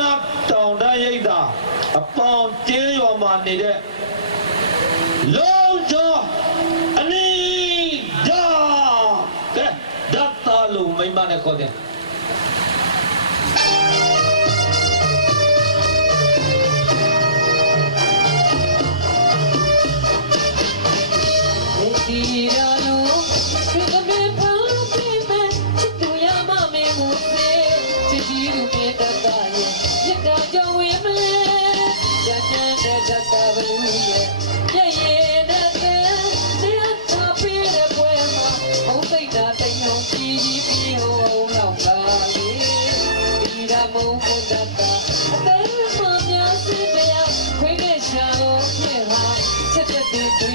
နာတောင်တန်းရိပ်သာအပေါင်ကျင်းရွာမှာနေတဲ့လုံးကျော်အနီးဒါကဲဒတ်တာလုံးမိမနဲ့ခေါ်တယ်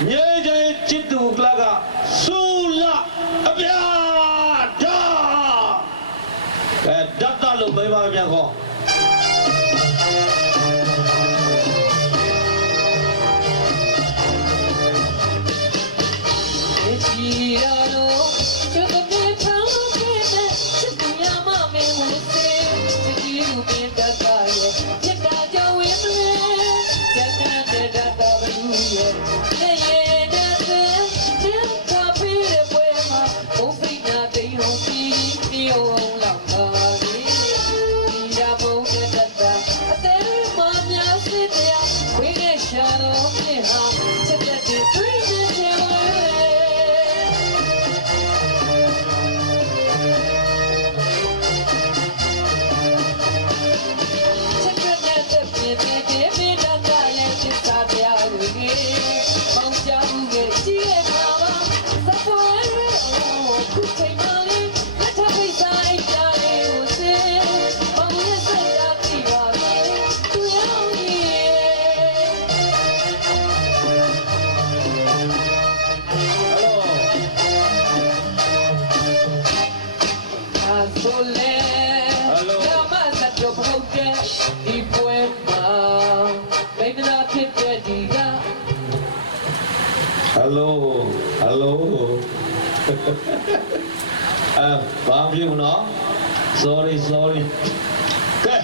Yeah. ကဲ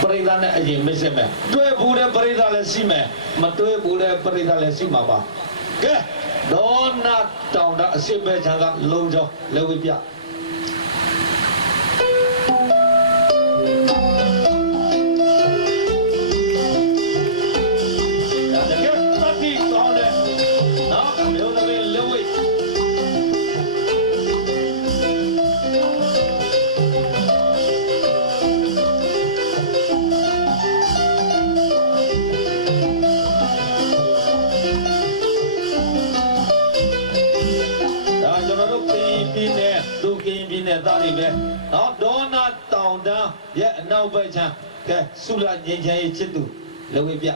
ပရိသတ်နဲ့အရင်မိတ်ဆက်မယ်တွေ့ဘူးတဲ့ပရိသတ်လည်းရှိမယ်မတွေ့ဘူးတဲ့ပရိသတ်လည်းရှိမှာပါကဲဒေါနာတောင်တာအစ်စ်ပဲခြံကလုံးကြောင်းလဲဝိပြ နောက်ဘက်ချမ်းကဲဆုလငြိမ်းချမ်းရေးချစ်သူလဝေပြ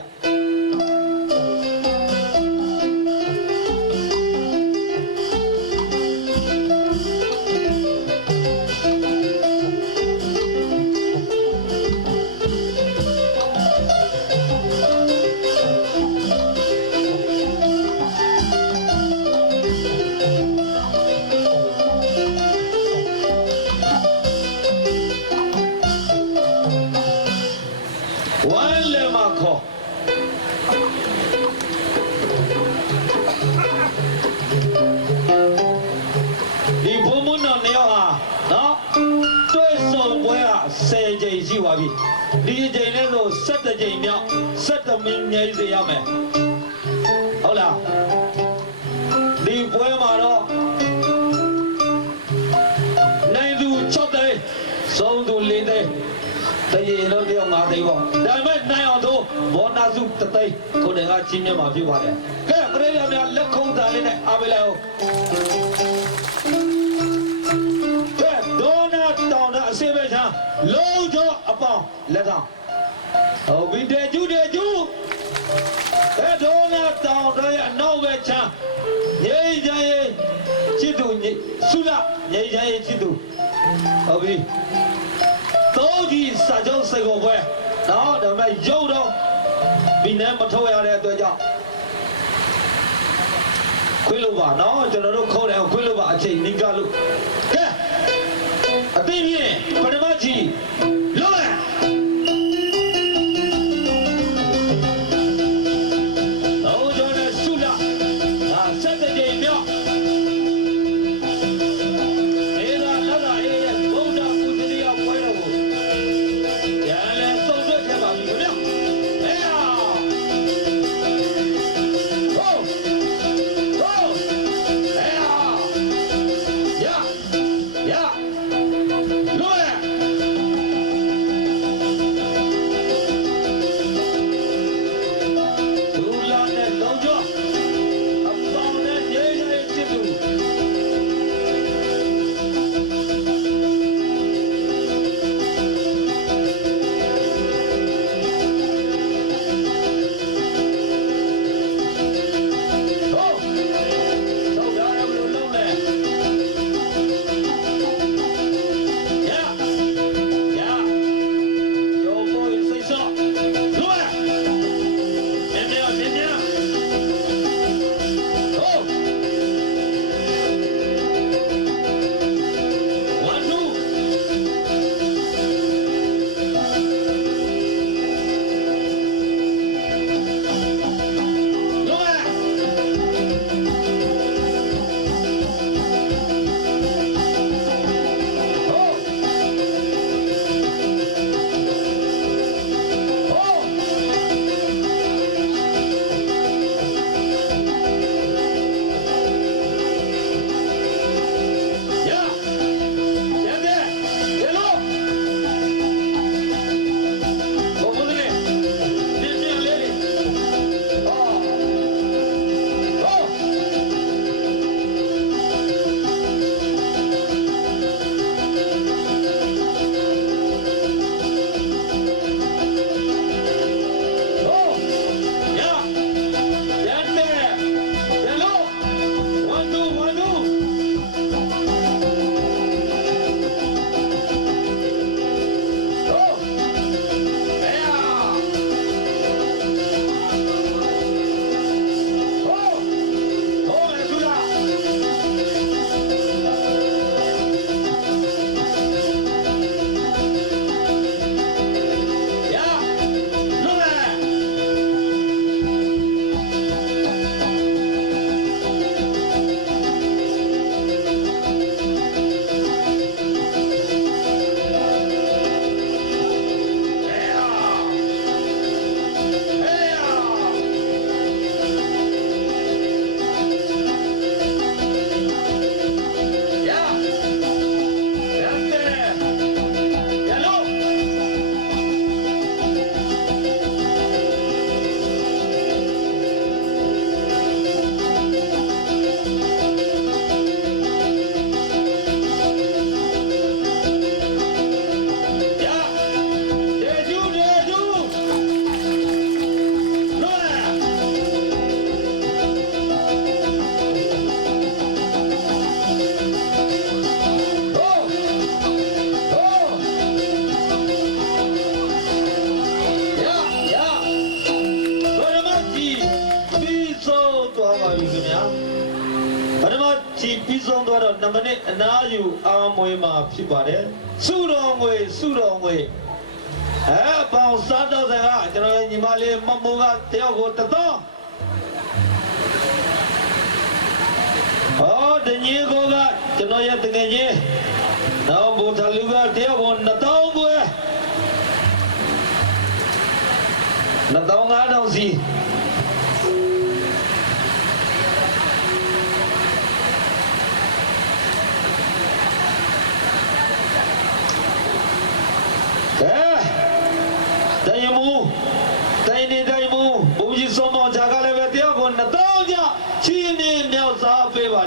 သိန်းပေါ့ဒါပေမဲ့နိုင်အောင်တော့ဘောနာစုတသိန်းကိုယ်တည်းကချင်းမြတ်မှာဖြစ်ပါတယ်ကဲပရိသတ်များလက်ခုံးသားလေးနဲ့အားပေးလိုက်အောင်ကဲဒေါနာတောင်တာအစေပဲချာလုံးကျော်အပေါင်းလက်ထောင်ဟုတ်ပြီတဲ့ကျူတဲ့ကျူကဲဒေါနာတောင်တာရဲ့အနောက်ပဲချာငိမ့်ချင်ရဲ့ချစ်သူညိဆုလငိမ့်ချင်ရဲ့ချစ်သူဟုတ်ပြီတော့ ကြီးစာချုပ်စိတ်ကိုပွဲတော့ဒါပေမဲ့ရုပ်တော့ဒီနေ့မထုတ်ရတဲ့အတွက်ကြောင့်ခွေးလို့ပါနော်ကျွန်တော်တို့ခေါ်တယ်ခွေးလို့ပါအချိန်နိကလို့ကဲအသိမြင်ပထမကြီး မှာဖြစ်ပါတယ်စုတော်ငွေစုတော်ငွေအဲပေါင်စားတော့စကကျွန်တော်ညီမလေးမမိုးကတယောက်ကိုတသောအော်ဒညီကိုကကျွန်တော်ရဲ့တကယ်ချင်းတော့ဘူထလူကတယောက်ကိုနှစ်သောင်းပွဲနှစ်သောင်းငါးထောင်စီ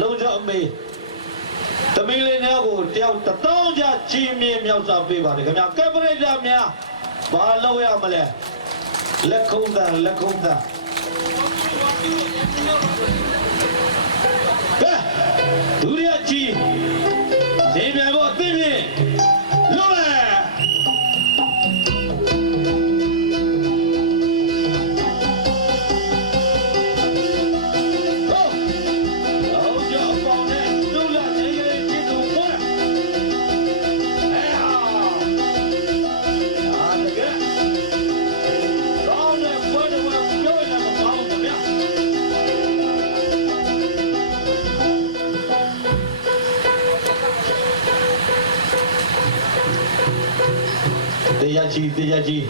လုံချောက်အမေသမီးလေးများကိုတယောက်တသောင်းကြချီးမြှင့်မြောက်စာပေးပါတယ်ခင်ဗျာကပရိတ်တာများဘာလုပ်ရမလဲလက်ခုံးတာလက်ခုံးတာကဲဒုရယာကြီး entende a de.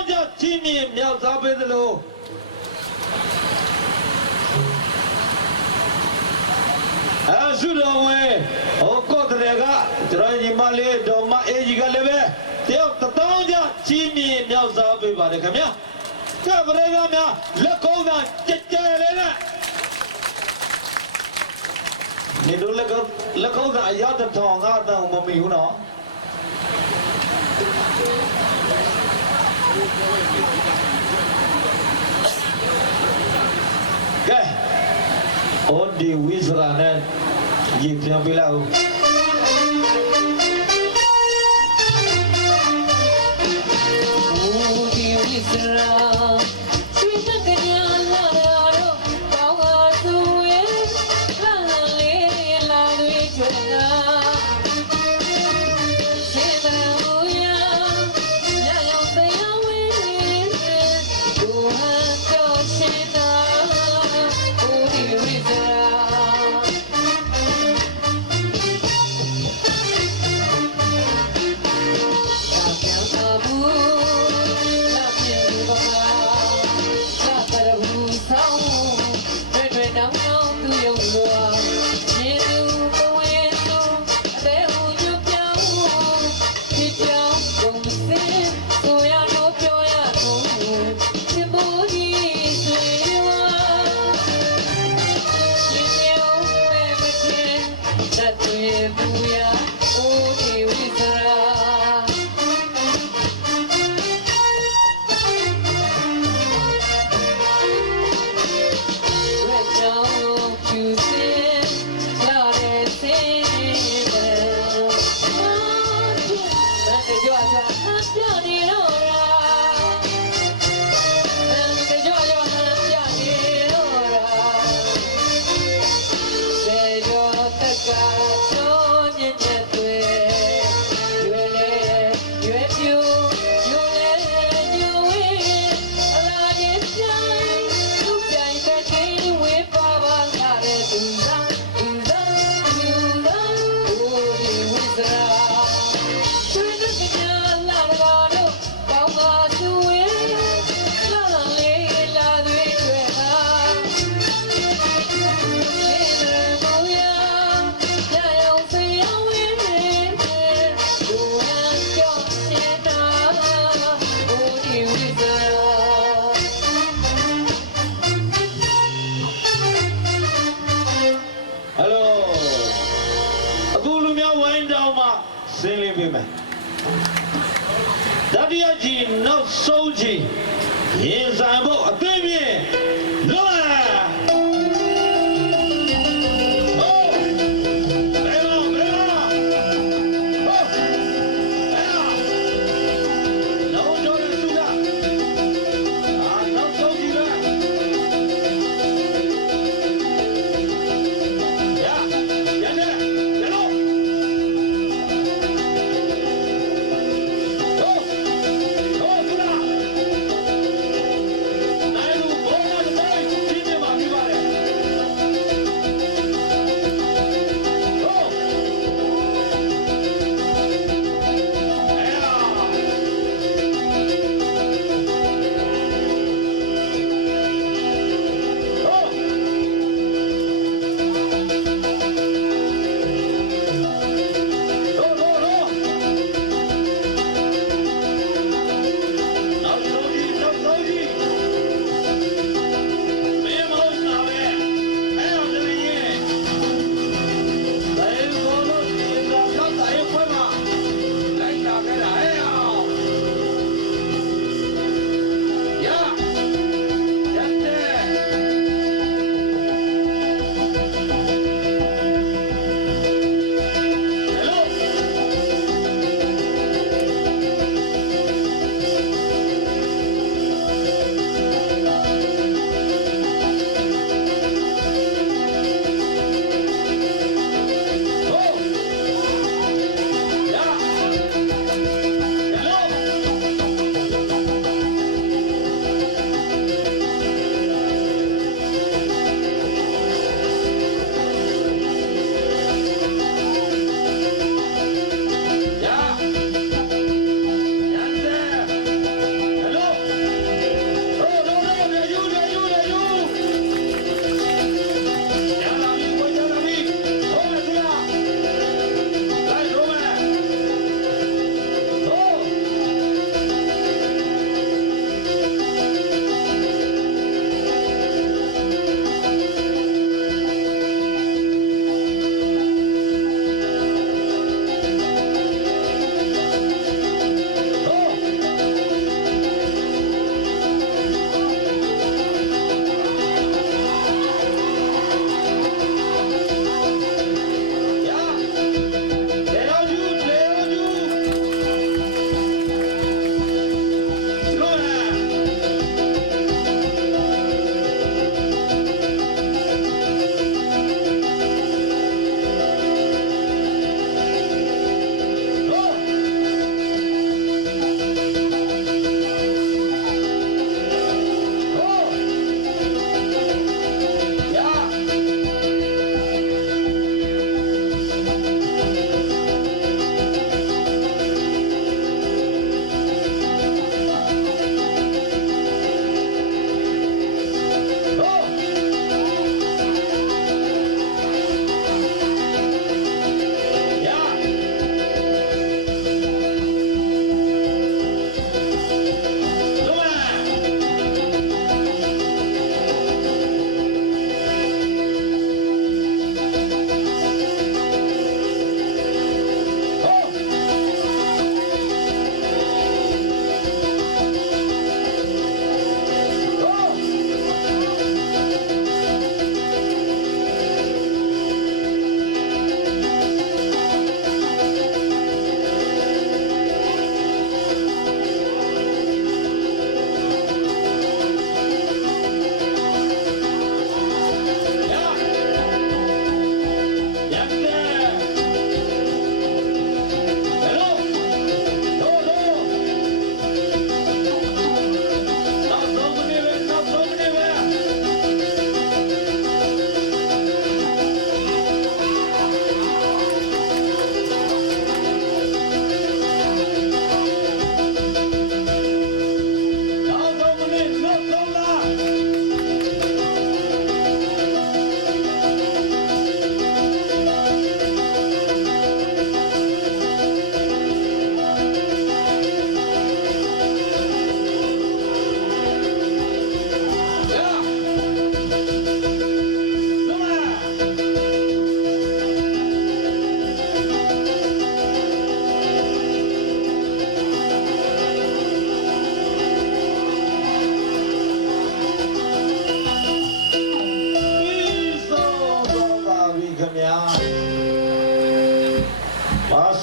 င်းပြချင်းမြင်မြောက်စားပေးသလိုအဲဆုတော်ဝင်ဟောကောတရေကကျွန်တော်ညီမလေးဒေါ်မအေးကြီးကလည်းပဲတယောက်တောင်းကြချင်းမြင်မြောက်စားပေးပါတယ်ခင်ဗျာကပရေကများလက်ကုန်းသာကြက်ကြဲလေးနဲ့နေတို့လက်ကုန်းလက်ကုန်းသာအရတထောင်ငါတောင်မမီဘူးနော် Keh. Oh di wisranet gitu yang bilau. Oh. oh di wisranet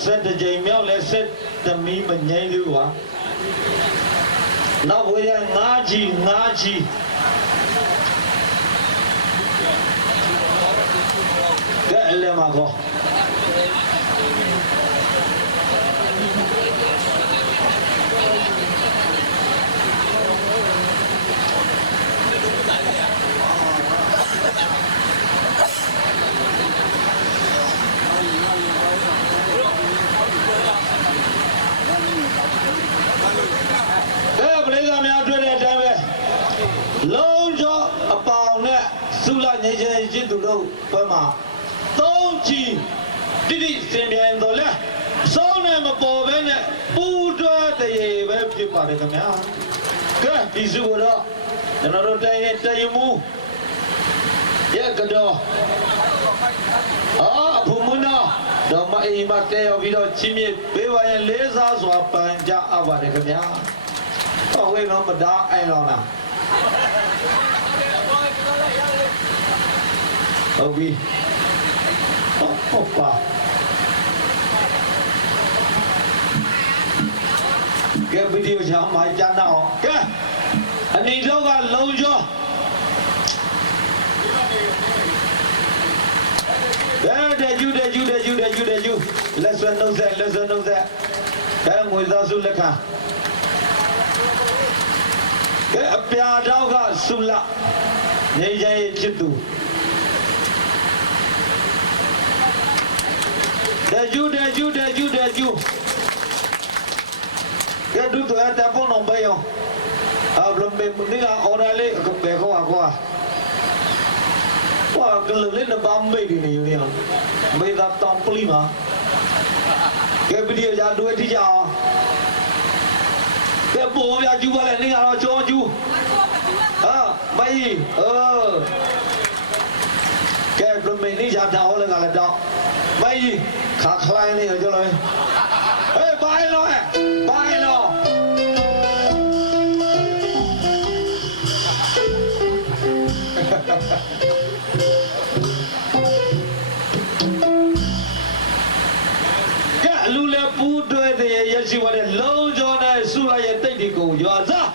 11ကြိမ်မြောက်လဲစစ်သမီးမငိမ့်သေးဘူးကွာနောက်ဝေးရ5ကြီး5ကြီးကဲအလဲမှာကော ကဲပရိသတ်များတွေ့တဲ့အတိုင်းပဲလုံးကျော်အပေါင်နဲ့သုလငြိမ်းချမ်းခြင်းသူတို့ဘက်မှာသုံးချီတိတိစင်ပြန်တော်လဲအစောင်းနဲ့မပေါ်ဘဲနဲ့ပူတွဲတရေပဲဖြစ်ပါတယ်ခင်ဗျာကဲဒီစုတော့ကျွန်တော်တို့တိုင်ရဲ့တယမှုရဲ့ကတော့အာအဖူ မနာတော့မအိမ်မတဲရောက်ပြီးတော့ချင်းမြစ်ဘေးပါရင်လေးစားစွာပန်ကြအပ်ပါတယ်ခင်ဗျာတော့ဝေးတော့မဒါအိုင်လောင်းလားဟုတ်ပြီဟုတ်ဟုတ်ပါကဲဗီဒီယိုချာမှာကြားနာအောင်ကဲအနေတော့ကလုံကျော် ကဲတဲ့ကျူတဲ့ကျူတဲ့ကျူတဲ့ကျူတဲ့ကျူလက်ဆွဲနှုတ်ဆက်လက်ဆွဲနှုတ်ဆက်ကဲငွေသားစုလက်ခံကဲအပြာတော့ကဆုလနေကြရဲ့ချစ်သူတဲ့ကျူတဲ့ကျူတဲ့ကျူတဲ့ကျူကဲဒုတော့တပေါ်နော်ဘယောအဘလမေနိကအော်ရလေးကဘေခေါ်ကွာ ว่ากลืนเลยนะบัมเบย์ดีนี่อยู่เนี่ยไม่รับตองปลีมาแกไปเดียวยาด้วยที่ยาเก็บปูย่าจูบอะไรนี่เราโจจูอะไม่เออแกเป็นนี่ยาดาเลยกันเลยดอกไม่ขาคลายนี่เหรอเจ้าเลยเฮ้ยไปเลย ရဲ့ရရှိဝတဲ့လုံကျော်တဲ့စုရရဲ့တိတ်တွေကိုရွာစား